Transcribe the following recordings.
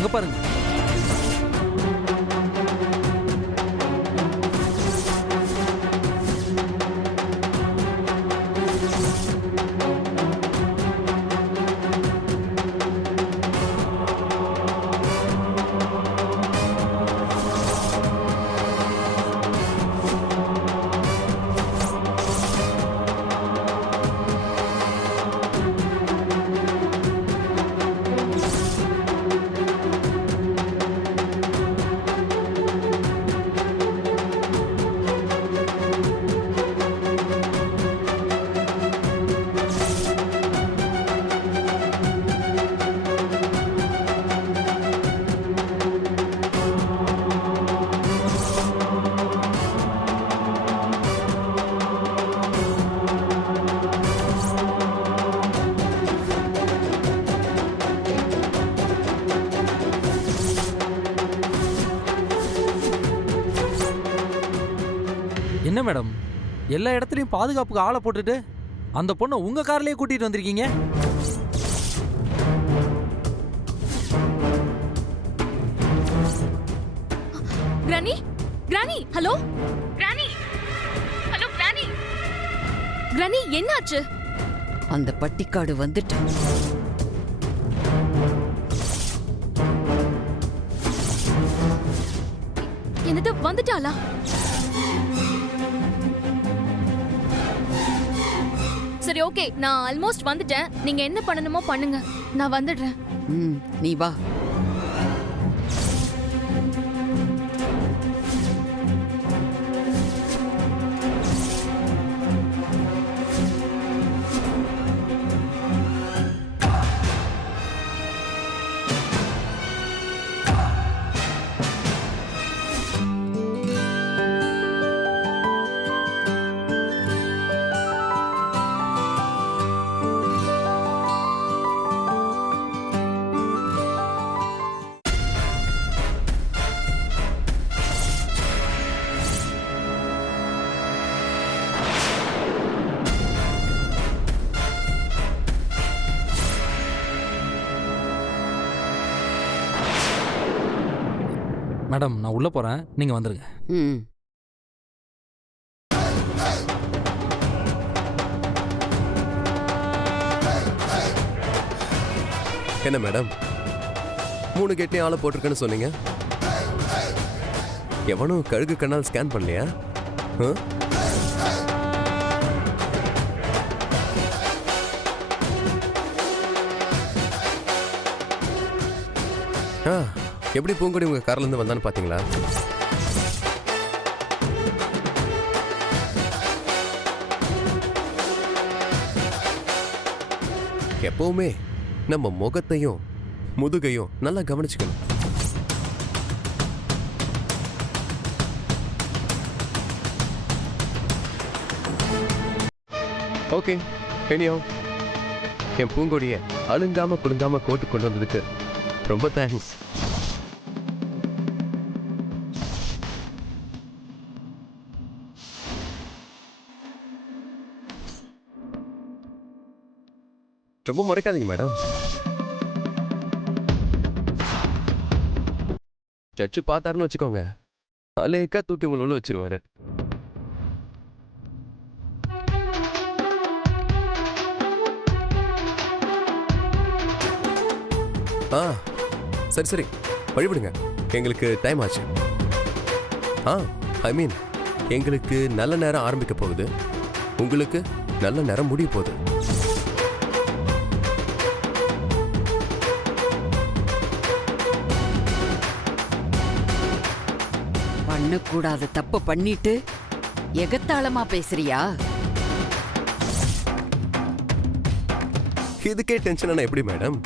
அங்க பாருங்க. என்ன மேடம், எல்லா இடத்துலையும் பாதுகாப்புக்கு ஆளை போட்டுட்டு அந்த பொண்ணை உங்க கார்லயே கூட்டிட்டு வந்திருக்கீங்க? Granny, granny, hello granny, hello granny, granny என்னாச்சு? அந்த பட்டிக்காடு வந்துட்டு என்னது வந்துட்டாளா? சரி ஓகே, நான் ஆல்மோஸ்ட் வந்துட்டேன். நீங்க என்ன பண்ணணுமோ பண்ணுங்க, நான் வந்துடுறேன். நீ வா. மேடம், நான் உள்ள போறேன், நீங்க வந்துருங்க. என்ன மேடம், 3 கேட்லயும் ஆளை போட்டிருக்கேன்னு சொன்னீங்க. எவனும் கழுகு கண்ணால் ஸ்கேன் பண்ணலையா? எப்படி பூங்கொடி உங்க கார்ல இருந்து வந்தான்னு பாத்தீங்களா? எப்பவுமே நம்ம முகத்தையும் முதுகையும் நல்லா கவனிச்சுக்கணும். ஓகே, எனியோ என் பூங்கொடிய அழுங்காம குலுங்காம கோட்டு கொண்டு வந்ததுக்கு ரொம்ப தேங்க்ஸ். ரொம்ப முறைக்காதீங்க மேடம். சச்சு பார்த்தாருன்னு வச்சுக்கோங்க, அலேக்கா தூக்கி உங்களை உள்ள வச்சிருவாரு. சரி சரி, வழிவிடுங்க, எங்களுக்கு டைம் ஆச்சு. ஐ மீன், எங்களுக்கு நல்ல நேரம் ஆரம்பிக்க போகுது, உங்களுக்கு நல்ல நேரம் முடிய போகுது. பண்ணக்கூடாத தப்பு பண்ணிட்டு எகத்தாளமா பேசுறியா? இதுக்கே டென்ஷன் எப்படி மேடம்?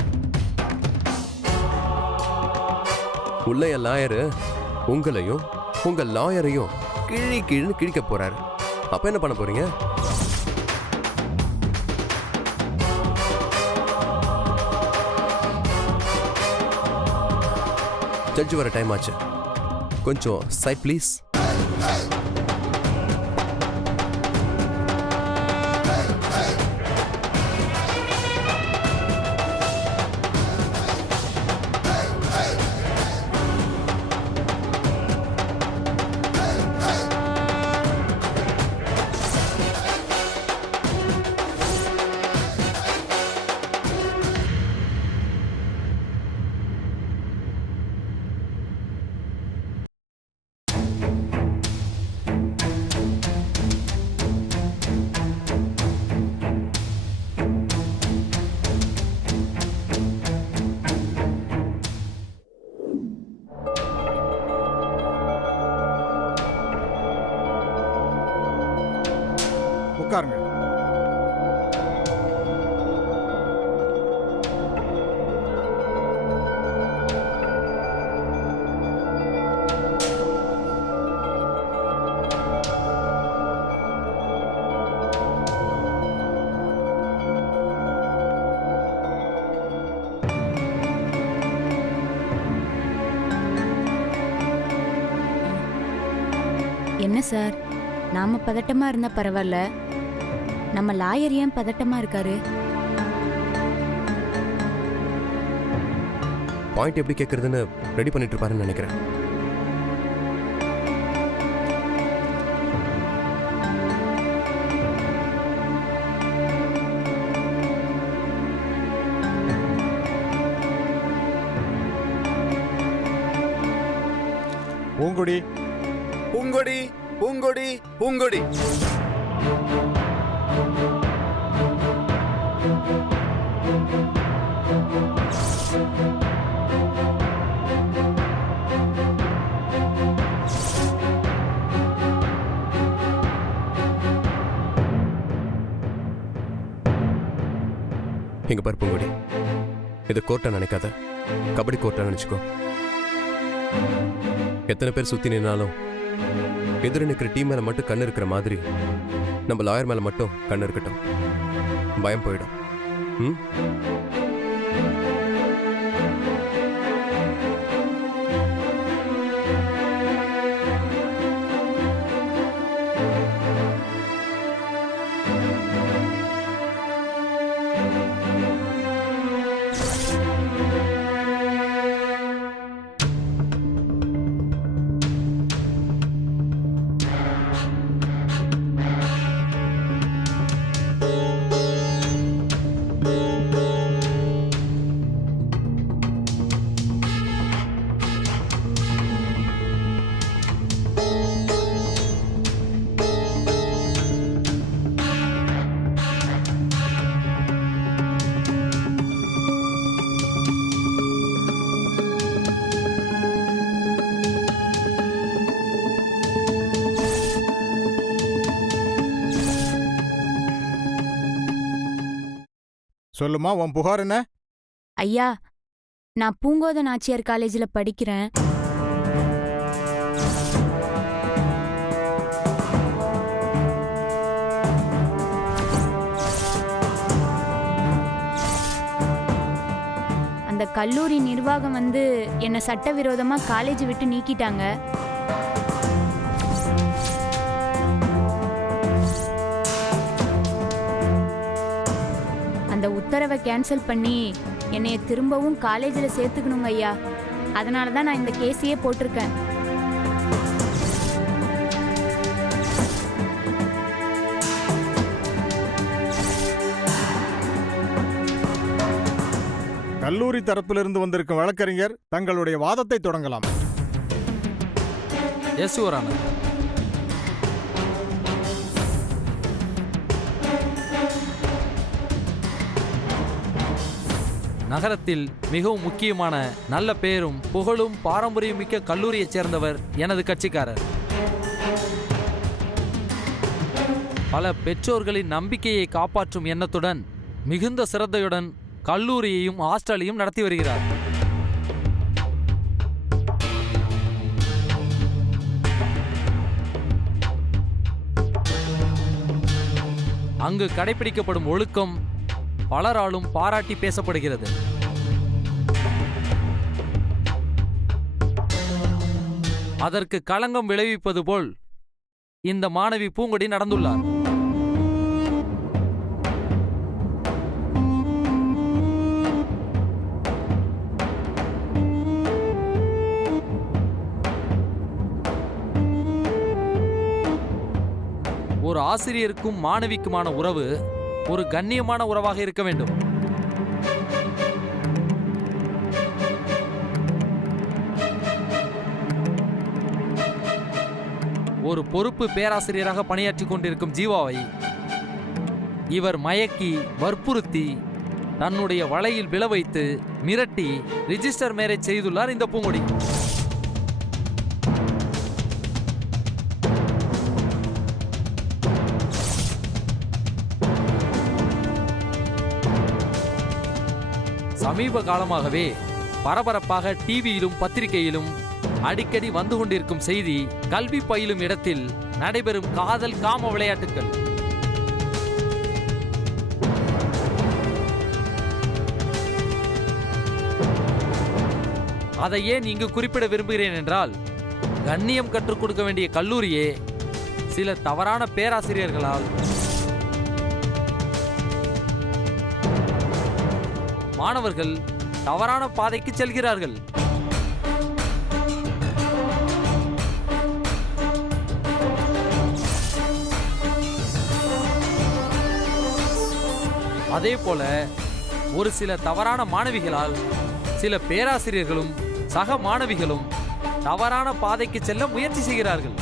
உள்ள லாயரு உங்களையும் உங்க லாயரையும் கிழி கிழின்னு கிழிக்க போறாரு. அப்ப என்ன பண்ண போறீங்க? ஜட்ஜ் வர டைம் ஆச்சு, கொஞ்சம் சைட் ப்ளீஸ். உட்காருங்க. என்ன சார், நாம பதட்டமா இருந்தா பரவாயில்ல, நம்ம லாயர் ஏன் பதட்டமா இருக்காரு? பாயிண்ட் எப்படி கேட்கறதுன்னு ரெடி பண்ணிட்டு இருப்பாருன்னு நினைக்கிறேன். பூங்கொடி பூங்கொடி பூங்கொடி பூங்கொடி. இங்க பாரு பூங்கொடி, இது கோர்ட்டா நினைக்காத, கபடி கோர்ட்டா நினைச்சுக்கோ. எத்தனை பேர் சுத்தி நின்னாலும் எதிர நிற்கிற டீம் மேல மட்டும் கண்ணு இருக்கிற மாதிரி நம்ம லாயர் மேல மட்டும் கண்ணு இருக்கட்டும். பயம் போயிடும். ம், சொல்லுமா, உன் புகார் என்ன? ஐயா, நான் பூங்கோத நாச்சியார் காலேஜில் படிக்கிறேன். அந்த கல்லூரி நிர்வாகம் வந்து என்னை சட்டவிரோதமா காலேஜ் விட்டு நீக்கிட்டாங்க. அந்த உத்தரவை கேன்சல் பண்ணி என்னைய திரும்பவும் காலேஜில் சேர்த்துக்கணுங்க ஐயா. அதனால தான் நான் இந்த கேஸையே போட்டிருக்கேன். கல்லூரி தரப்பிலிருந்து வந்திருக்கும் வழக்கறிஞர் தங்களுடைய வாதத்தை தொடங்கலாம். Yes your honour. நகரத்தில் மிகவும் முக்கியமான நல்ல பெயரும் புகழும் பாரம்பரியமிக்க கல்லூரியைச் சேர்ந்தவர் எனது கட்சிக்காரர். பல பெற்றோர்களின் நம்பிக்கையை காப்பாற்றும் எண்ணத்துடன் மிகுந்த சிரத்தையுடன் கல்லூரியையும் ஹாஸ்டலையும் நடத்தி வருகிறார். அங்கு கடைபிடிக்கப்படும் ஒழுக்கம் பலராலும் பாராட்டி பேசப்படுகிறது. அதற்கு களங்கம் விளைவிப்பது போல் இந்த மாணவி பூங்கொடி நடந்துள்ளார். ஒரு ஆசிரியருக்கும் மாணவிக்குமான உறவு ஒரு கண்ணியமான உறவாக இருக்க வேண்டும். ஒரு பொறுப்பு பேராசிரியராக பணியாற்றிக் கொண்டிருக்கும் ஜீவாவை இவர் மயக்கி வற்புறுத்தி தன்னுடைய வலையில் விழ வைத்து மிரட்டி ரிஜிஸ்டர் மேரேஜ் செய்துள்ளார் இந்த பூங்கொடி. சமீப காலமாகவே பரபரப்பாக டிவியிலும் பத்திரிகையிலும் அடிக்கடி வந்து கொண்டிருக்கும் செய்தி கல்வி பயிலும் இடத்தில் நடைபெறும் காதல் காம விளையாட்டுகள். அதை ஏன் இங்கு குறிப்பிட விரும்புகிறேன் என்றால், கண்ணியம் கற்றுக் கொடுக்க வேண்டிய கல்லூரியே சில தவறான பேராசிரியர்களால் மாணவர்கள் தவறான பாதைக்கு செல்கிறார்கள். அதே போல ஒரு சில தவறான மாணவிகளால் சில பேராசிரியர்களும் சக மாணவிகளும் தவறான பாதைக்கு செல்ல முயற்சி செய்கிறார்கள்.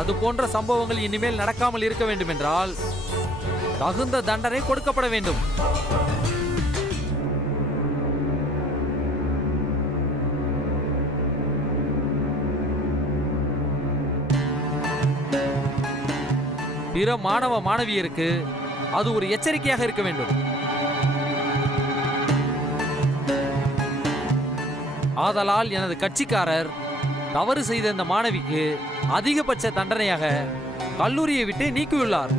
அது போன்ற சம்பவங்கள் இனிமேல் நடக்காமல் இருக்க வேண்டும் என்றால் தகுந்த தண்டனை கொடுக்கப்பட வேண்டும். பிற மாணவ மாணவியருக்கு அது ஒரு எச்சரிக்கையாக இருக்க வேண்டும். ஆதலால் எனது கட்சிக்காரர் தவறு செய்த இந்த மாணவிக்கு அதிகபட்ச தண்டனையாக கல்லூரியை விட்டு நீக்கியுள்ளார்.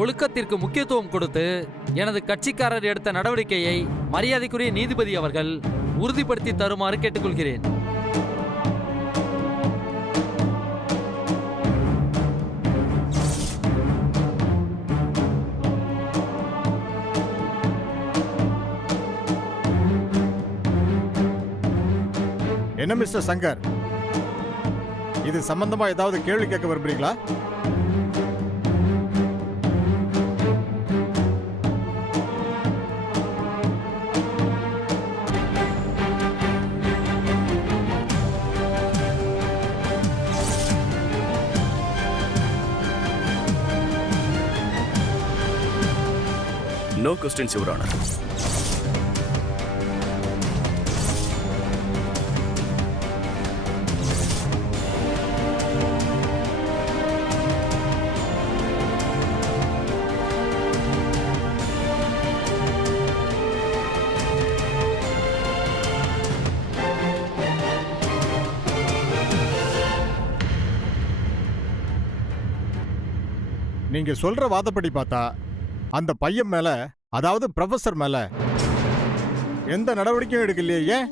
ஒழுக்கத்திற்கு முக்கியத்துவம் கொடுத்து எனது கட்சிக்காரர் எடுத்த நடவடிக்கையை மரியாதைக்குரிய நீதிபதி அவர்கள் உறுதிப்படுத்தி தருமாறு கேட்டுக்கொள்கிறேன். என்ன மிஸ்டர் சங்கர், இது சம்பந்தமா ஏதாவது கேள்வி கேட்க விரும்புறீங்களா? No questions, Your Honor. நீங்க சொல்ற வாதப்படி பார்த்தா அந்த பையன் மேல, அதாவது ப்ரொஃபசர் மேல எந்த நடவடிக்கையும் எடுக்கலையே. ஏன்?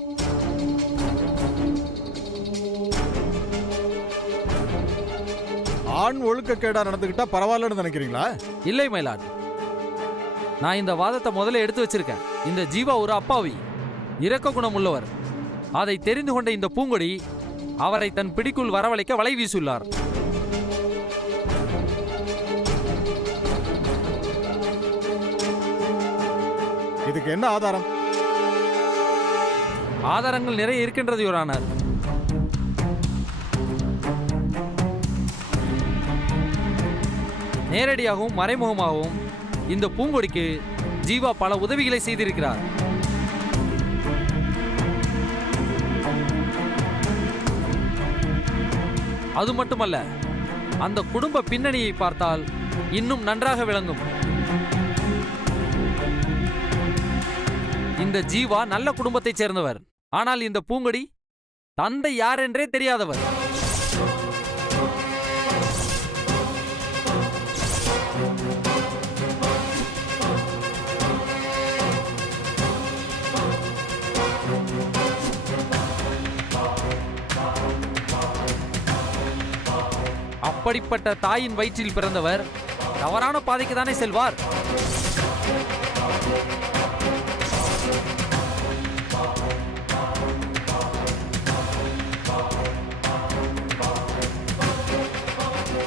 ஆண் ஒழுக்கக்கேடா நடந்துக்கிட்டா பரவாயில்லன்னு நினைக்கிறீங்களா? இல்லை மயிலாட், நான் இந்த வாதத்தை முதல்ல எடுத்து வச்சிருக்கேன். இந்த ஜீவா ஒரு அப்பாவி, இரக்க குணம் உள்ளவர். அதை தெரிந்து கொண்ட இந்த பூங்கொடி அவரை தன் பிடிக்குள் வரவழைக்க வலை வீசியுள்ளார். இதுக்கு என்ன ஆதாரம்? ஆதாரங்கள் நிறைய இருக்கின்றது யுவர் ஆனர். நேரடியாகவும் மறைமுகமாகவும் இந்த பூங்கொடிக்கு ஜீவா பல உதவிகளை செய்திருக்கிறார். அது மட்டுமல்ல, அந்த குடும்ப பின்னணியை பார்த்தால் இன்னும் நன்றாக விளங்கும். இந்த ஜீவா நல்ல குடும்பத்தைச் சேர்ந்தவர். ஆனால் இந்த பூங்கொடி தந்தை யார் என்றே தெரியாதவர். அப்படிப்பட்ட தாயின் வயிற்றில் பிறந்தவர் தவறான பாதைக்கு தானே செல்வார்.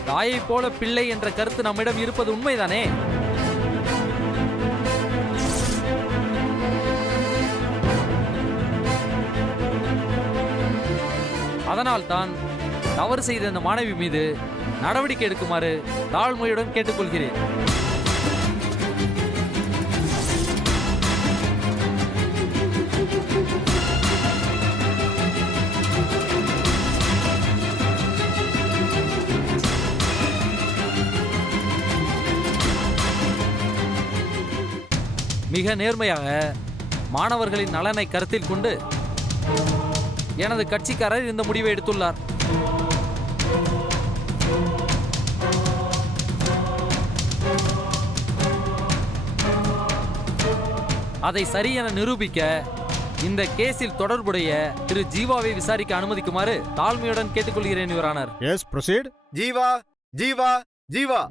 தாயை போல பிள்ளை என்ற கருத்து நம்மிடம் இருப்பது உண்மைதானே? அதனால்தான் தவறு செய்த இந்த மாணவி மீது நடவடிக்கை எடுக்குமாறு தாழ்மையுடன் கேட்டுக்கொள்கிறேன். மிக நேர்மையாக மாணவர்களின் நலனை கருத்தில் கொண்டு எனது கட்சிக்காரர் இந்த முடிவை எடுத்துள்ளார். அதை சரி என நிரூபிக்க இந்த கேஸில் தொடர்புடைய திரு ஜீவாவை விசாரிக்க அனுமதிக்குமாறு தாழ்மையுடன் கேட்டுக்கொள்கிறேன் your honour. Yes proceed. Jeeva Jeeva Jeeva.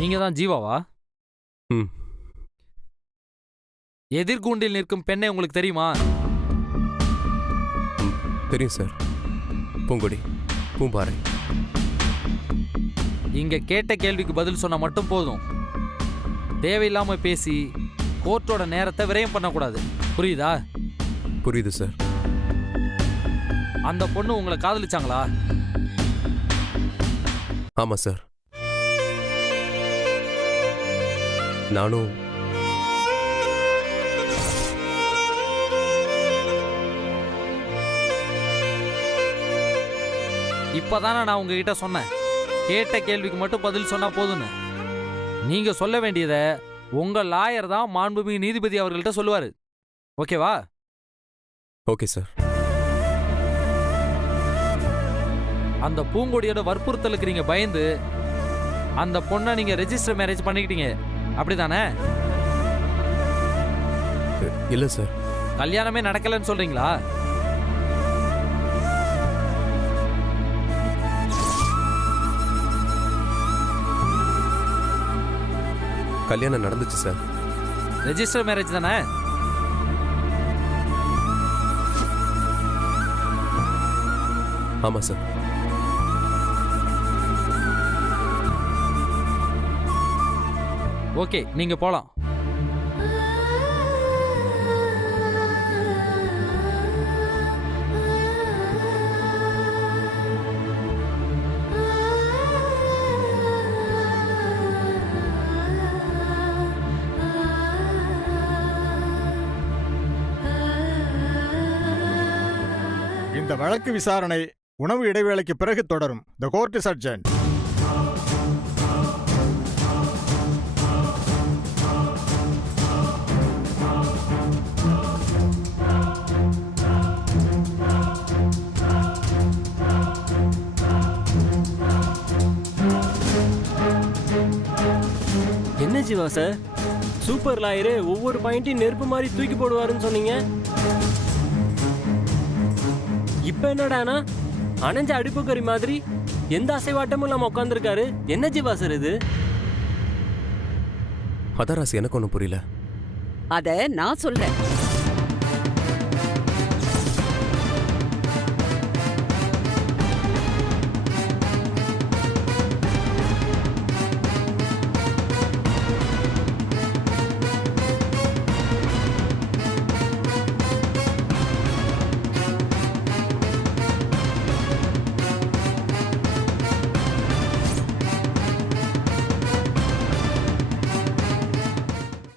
நீங்க தான் ஜீவாவா? ம். எதிர்கூண்டில் நிற்கும் பெண்ணை உங்களுக்கு தெரியுமா? தெரியும் சார். பூங்கொடி, பூம்பாறை. இங்க கேட்ட கேள்விக்கு பதில் சொன்னா மட்டும் போதும். தேவையில்லாம பேசி கோர்ட்டோட நேரத்தை விரயம் பண்ணக்கூடாது. புரியுதா? புரியுது சார். அந்த பொண்ணு உங்களை காதலிச்சாங்களா? ஆமா சார். நானும் இப்பதானே நான் உங்ககிட்ட சொன்னேன், கேட்ட கேள்விக்கு மட்டும் பதில் சொன்னா போதும்னு. நீங்க சொல்ல வேண்டியதை உங்க லாயர் தான் மாண்புமிகு நீதிபதி அவர்கள்ட்ட சொல்லுவாரு. ஓகேவா? Okay sir. அந்த பூங்கொடியோட வற்புறுத்தலுக்கு நீங்க பயந்து அந்த பொண்ணை நீங்க ரெஜிஸ்டர் மேரேஜ் பண்ணிக்கிட்டீங்க, அப்படிதானே? இல்ல சார். கல்யாணமே நடக்கலன்னு சொல்றீங்களா? கல்யாணம் நடந்துச்சு சார். ரெஜிஸ்டர் மேரேஜ் தானே? ஆமா சார். ஓகே, நீங்க போலாம். இந்த வழக்கு விசாரணை உணவு இடைவேளைக்கு பிறகு தொடரும். The court is adjourned. என்ன ஜீவா சார், சூப்பர் லாயரு ஒவ்வொரு பாயிண்ட்டையும் நெருப்பு மாதிரி தூக்கி போடுவாருன்னு சொன்னீங்க. இப்ப என்னடானா அணைஞ்ச அடுப்புக்கறி மாதிரி எந்த அசைவாட்டமும் இல்லாம உட்காந்துருக்காரு. என்ன ஜீவா சார் இது? அதான் ராசி, எனக்கு ஒன்றும் புரியல. அத நான் சொல்றேன்.